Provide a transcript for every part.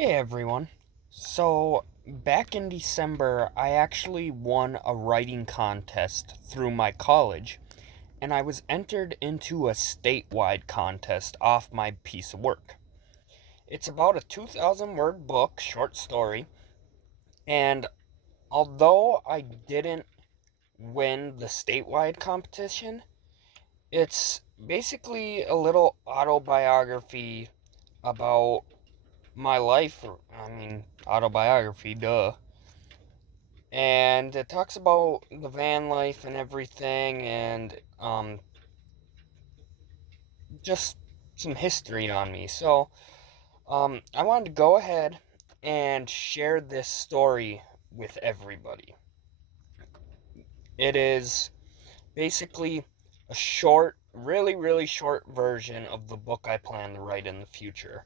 Hey everyone. So, back in December, I actually won a writing contest through my college, and I was entered into a statewide contest off my piece of work. It's about a 2,000 word book, short story, and although I didn't win the statewide competition, it's basically a little autobiography about my life. Autobiography, duh. And it talks about the van life and everything, and just some history on me. So I wanted to go ahead and share this story with everybody. It is basically a short, really short version of the book I plan to write in the future.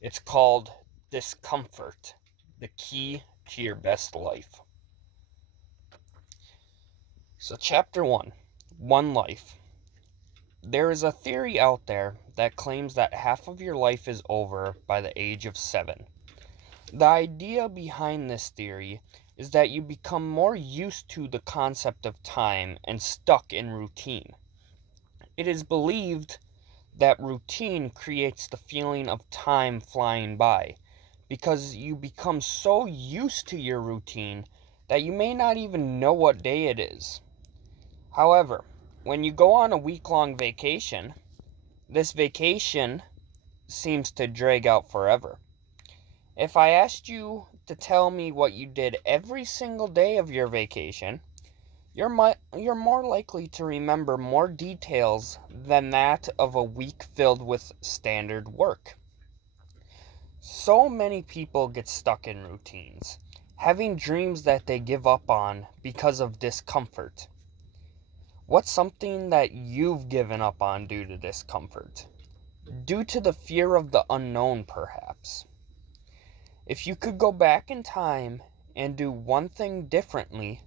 It's called Discomfort: The Key to Your Best Life. So, Chapter 1: One Life. There is a theory out there that claims that half of your life is over by the age of 7. The idea behind this theory is that you become more used to the concept of time and stuck in routine. It is believed that routine creates the feeling of time flying by because you become so used to your routine that you may not even know what day it is. However, when you go on a week-long vacation, this vacation seems to drag out forever. If I asked you to tell me what you did every single day of your vacation, you're more likely to remember more details than that of a week filled with standard work. So many people get stuck in routines, having dreams that they give up on because of discomfort. What's something that you've given up on due to discomfort? Due to the fear of the unknown, perhaps. If you could go back in time and do one thing differently,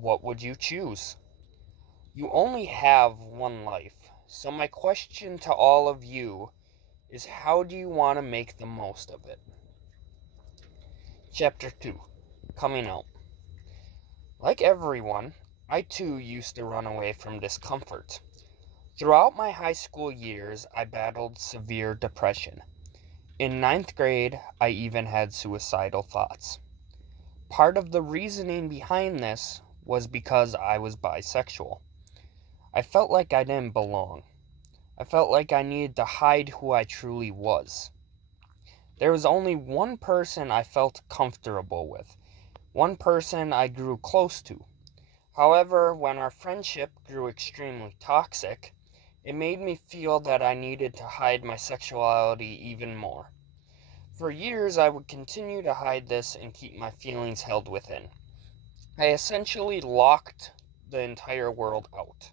what would you choose? You only have one life, so my question to all of you is, how do you want to make the most of it? Chapter 2: Coming Out. Like everyone, I too used to run away from discomfort. Throughout my high school years, I battled severe depression. In ninth grade, I even had suicidal thoughts. Part of the reasoning behind this was because I was bisexual. I felt like I didn't belong. I felt like I needed to hide who I truly was. There was only one person I felt comfortable with, one person I grew close to. However, when our friendship grew extremely toxic, it made me feel that I needed to hide my sexuality even more. For years, I would continue to hide this and keep my feelings held within. I essentially locked the entire world out.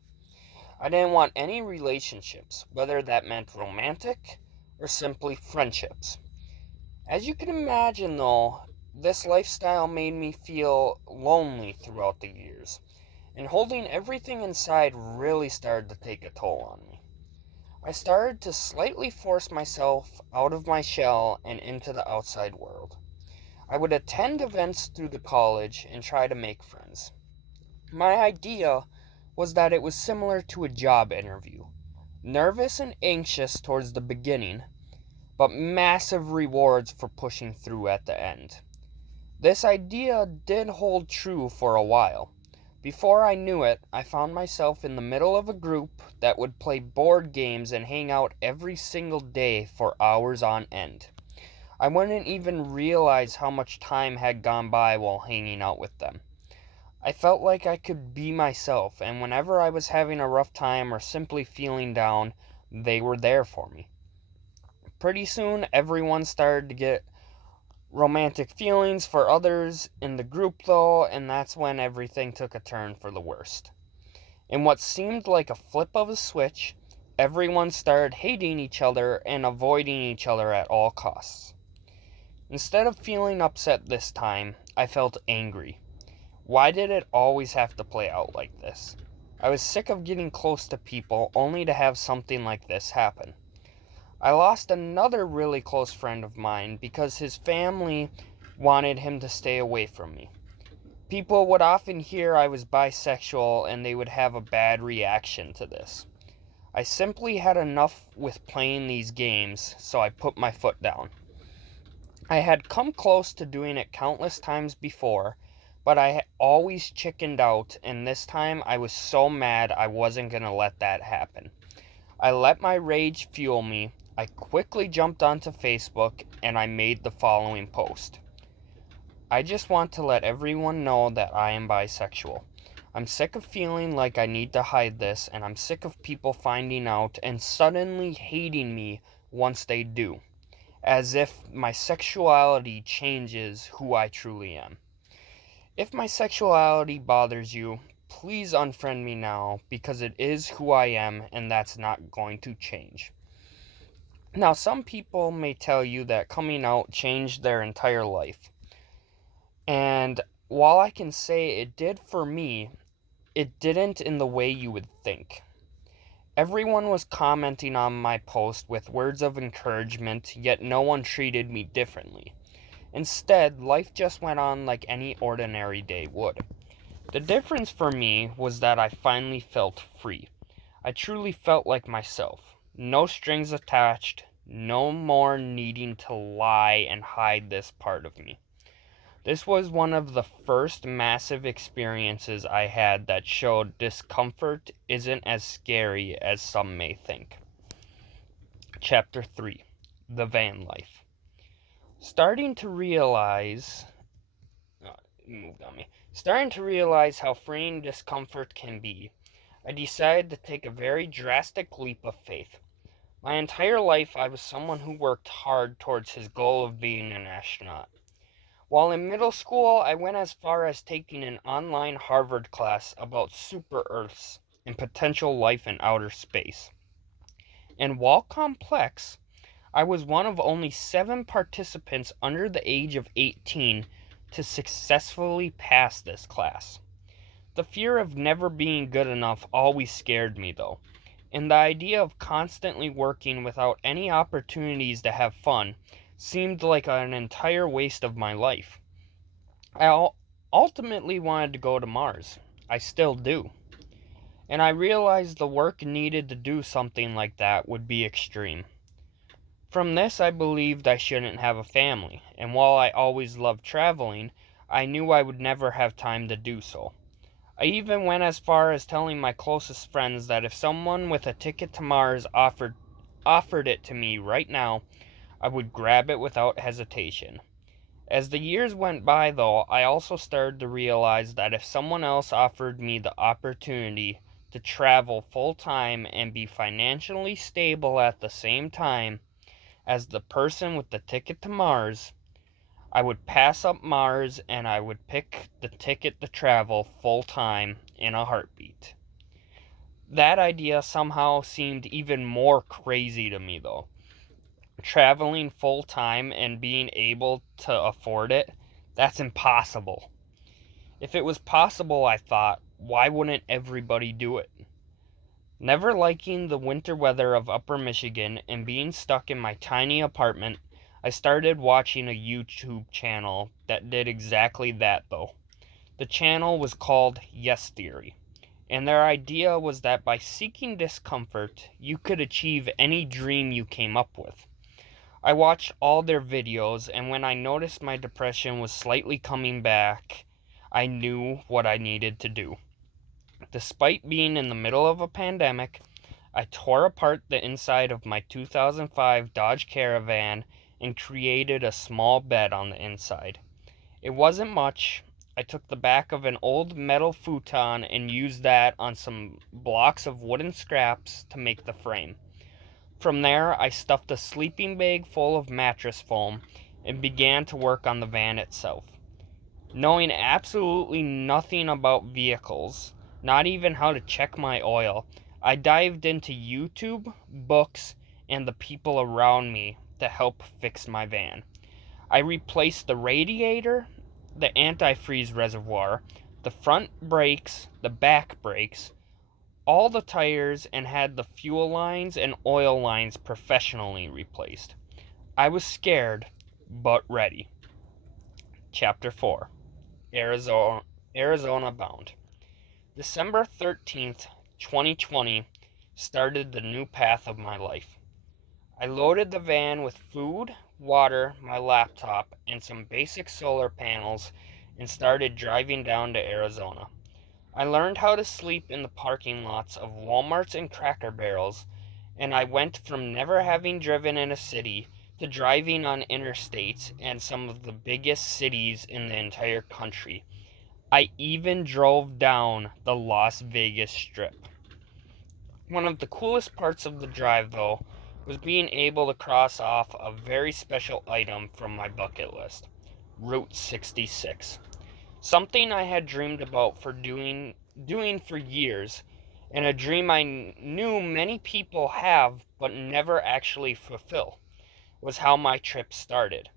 I didn't want any relationships, whether that meant romantic or simply friendships. As you can imagine, though, this lifestyle made me feel lonely throughout the years, and holding everything inside really started to take a toll on me. I started to slightly force myself out of my shell and into the outside world. I would attend events through the college and try to make friends. My idea was that it was similar to a job interview. Nervous and anxious towards the beginning, but massive rewards for pushing through at the end. This idea did hold true for a while. Before I knew it, I found myself in the middle of a group that would play board games and hang out every single day for hours on end. I wouldn't even realize how much time had gone by while hanging out with them. I felt like I could be myself, and whenever I was having a rough time or simply feeling down, they were there for me. Pretty soon, everyone started to get romantic feelings for others in the group, though, and that's when everything took a turn for the worst. In what seemed like a flip of a switch, everyone started hating each other and avoiding each other at all costs. Instead of feeling upset this time, I felt angry. Why did it always have to play out like this? I was sick of getting close to people only to have something like this happen. I lost another really close friend of mine because his family wanted him to stay away from me. People would often hear I was bisexual and they would have a bad reaction to this. I simply had enough with playing these games, so I put my foot down. I had come close to doing it countless times before, but I always chickened out, and this time I was so mad I wasn't going to let that happen. I let my rage fuel me. I quickly jumped onto Facebook and I made the following post. I just want to let everyone know that I am bisexual. I'm sick of feeling like I need to hide this, and I'm sick of people finding out and suddenly hating me once they do, as if my sexuality changes who I truly am. If my sexuality bothers you, please unfriend me now because it is who I am and that's not going to change. Now, some people may tell you that coming out changed their entire life. And while I can say it did for me, it didn't in the way you would think. Everyone was commenting on my post with words of encouragement, yet no one treated me differently. Instead, life just went on like any ordinary day would. The difference for me was that I finally felt free. I truly felt like myself. No strings attached, no more needing to lie and hide this part of me. This was one of the first massive experiences I had that showed discomfort isn't as scary as some may think. Chapter 3: The Van Life. Starting to realize how freeing discomfort can be, I decided to take a very drastic leap of faith. My entire life I was someone who worked hard towards his goal of being an astronaut. While in middle school, I went as far as taking an online Harvard class about super Earths and potential life in outer space. And while complex, I was one of only 7 participants under the age of 18 to successfully pass this class. The fear of never being good enough always scared me, though, and the idea of constantly working without any opportunities to have fun seemed like an entire waste of my life. I ultimately wanted to go to Mars. I still do. And I realized the work needed to do something like that would be extreme. From this, I believed I shouldn't have a family, and while I always loved traveling, I knew I would never have time to do so. I even went as far as telling my closest friends that if someone with a ticket to Mars offered it to me right now, I would grab it without hesitation. As the years went by, though, I also started to realize that if someone else offered me the opportunity to travel full time and be financially stable at the same time as the person with the ticket to Mars, I would pass up Mars and I would pick the ticket to travel full time in a heartbeat. That idea somehow seemed even more crazy to me, though. Traveling full time and being able to afford it, that's impossible. If it was possible, I thought, why wouldn't everybody do it? Never liking the winter weather of Upper Michigan and being stuck in my tiny apartment, I started watching a YouTube channel that did exactly that, though. The channel was called Yes Theory, and their idea was that by seeking discomfort, you could achieve any dream you came up with. I watched all their videos, and when I noticed my depression was slightly coming back, I knew what I needed to do. Despite being in the middle of a pandemic, I tore apart the inside of my 2005 Dodge Caravan and created a small bed on the inside. It wasn't much. I took the back of an old metal futon and used that on some blocks of wooden scraps to make the frame. From there, I stuffed a sleeping bag full of mattress foam and began to work on the van itself. Knowing absolutely nothing about vehicles, not even how to check my oil, I dived into YouTube, books, and the people around me to help fix my van. I replaced the radiator, the antifreeze reservoir, the front brakes, the back brakes, all the tires and had the fuel lines and oil lines professionally replaced. I was scared, but ready. Chapter 4. Arizona Bound. December 13th, 2020 started the new path of my life. I loaded the van with food, water, my laptop, and some basic solar panels and started driving down to Arizona. I learned how to sleep in the parking lots of Walmarts and Cracker Barrels, and I went from never having driven in a city to driving on interstates and some of the biggest cities in the entire country. I even drove down the Las Vegas Strip. One of the coolest parts of the drive, though, was being able to cross off a very special item from my bucket list, Route 66. Something I had dreamed about for doing for years, and a dream I knew many people have but never actually fulfill, was how my trip started.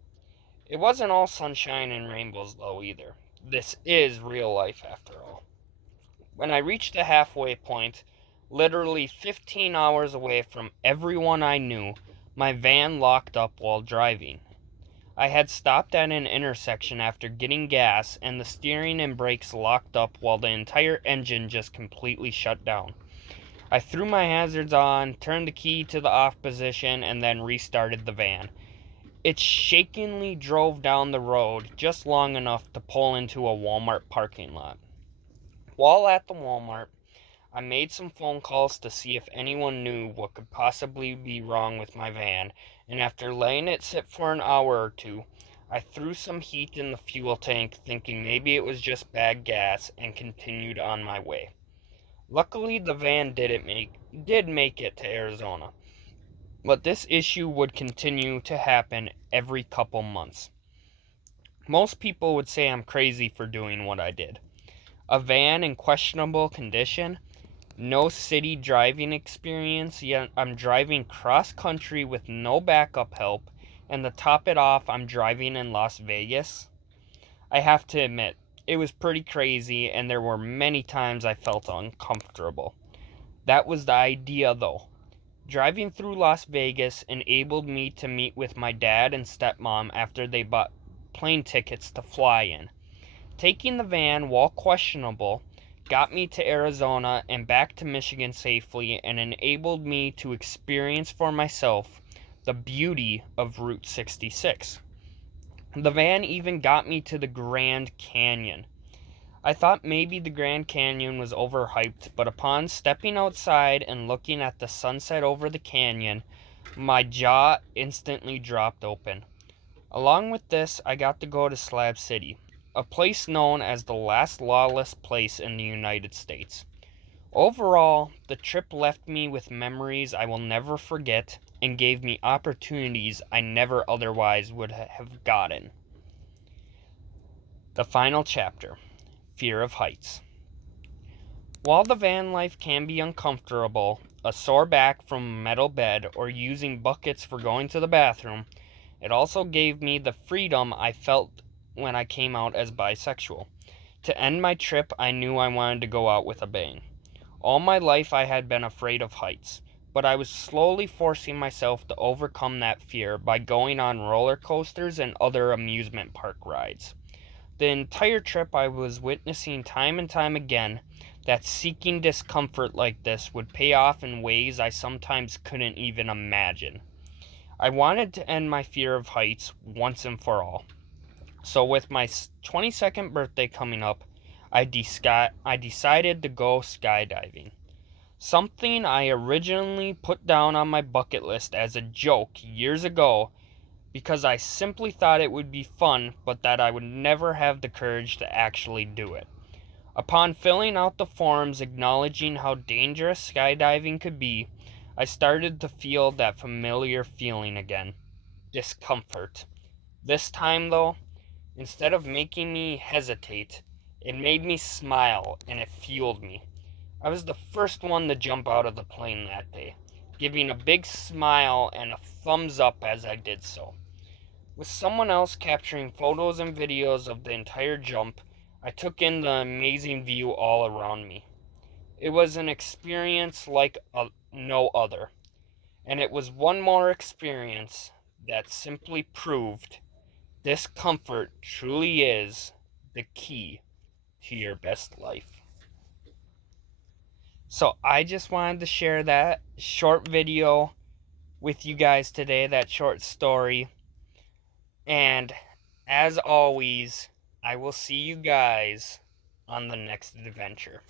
It wasn't all sunshine and rainbows though either. This is real life after all. When I reached the halfway point, literally 15 hours away from everyone I knew, my van locked up while driving. I had stopped at an intersection after getting gas, and the steering and brakes locked up while the entire engine just completely shut down. I threw my hazards on, turned the key to the off position, and then restarted the van. It shakingly drove down the road just long enough to pull into a Walmart parking lot. While at the Walmart, I made some phone calls to see if anyone knew what could possibly be wrong with my van, and after letting it sit for an hour or two, I threw some heat in the fuel tank thinking maybe it was just bad gas and continued on my way. Luckily, the van did make it to Arizona, but this issue would continue to happen every couple months. Most people would say I'm crazy for doing what I did. A van in questionable condition, no city driving experience, yet I'm driving cross country with no backup help, and to top it off, I'm driving in Las Vegas. I have to admit, it was pretty crazy, and there were many times I felt uncomfortable. That was the idea, though. Driving through Las Vegas enabled me to meet with my dad and stepmom after they bought plane tickets to fly in. Taking the van, while questionable, got me to Arizona and back to Michigan safely and enabled me to experience for myself the beauty of Route 66. The van even got me to the Grand Canyon. I thought maybe the Grand Canyon was overhyped, but upon stepping outside and looking at the sunset over the canyon, my jaw instantly dropped open. Along with this, I got to go to Slab City, a place known as the last lawless place in the United States. Overall, the trip left me with memories I will never forget and gave me opportunities I never otherwise would have gotten. The final chapter, Fear of Heights. While the van life can be uncomfortable, a sore back from a metal bed, or using buckets for going to the bathroom, it also gave me the freedom I felt when I came out as bisexual. To end my trip, I knew I wanted to go out with a bang. All my life I had been afraid of heights, but I was slowly forcing myself to overcome that fear by going on roller coasters and other amusement park rides. The entire trip I was witnessing time and time again that seeking discomfort like this would pay off in ways I sometimes couldn't even imagine. I wanted to end my fear of heights once and for all. So with my 22nd birthday coming up, I decided to go skydiving. Something I originally put down on my bucket list as a joke years ago because I simply thought it would be fun, but that I would never have the courage to actually do it. Upon filling out the forms acknowledging how dangerous skydiving could be, I started to feel that familiar feeling again, discomfort. This time, though, instead of making me hesitate, it made me smile and it fueled me. I was the first one to jump out of the plane that day, giving a big smile and a thumbs up as I did so. With someone else capturing photos and videos of the entire jump, I took in the amazing view all around me. It was an experience like no other. And it was one more experience that simply proved discomfort truly is the key to your best life. So I just wanted to share that short video with you guys today, that short story. And as always, I will see you guys on the next adventure.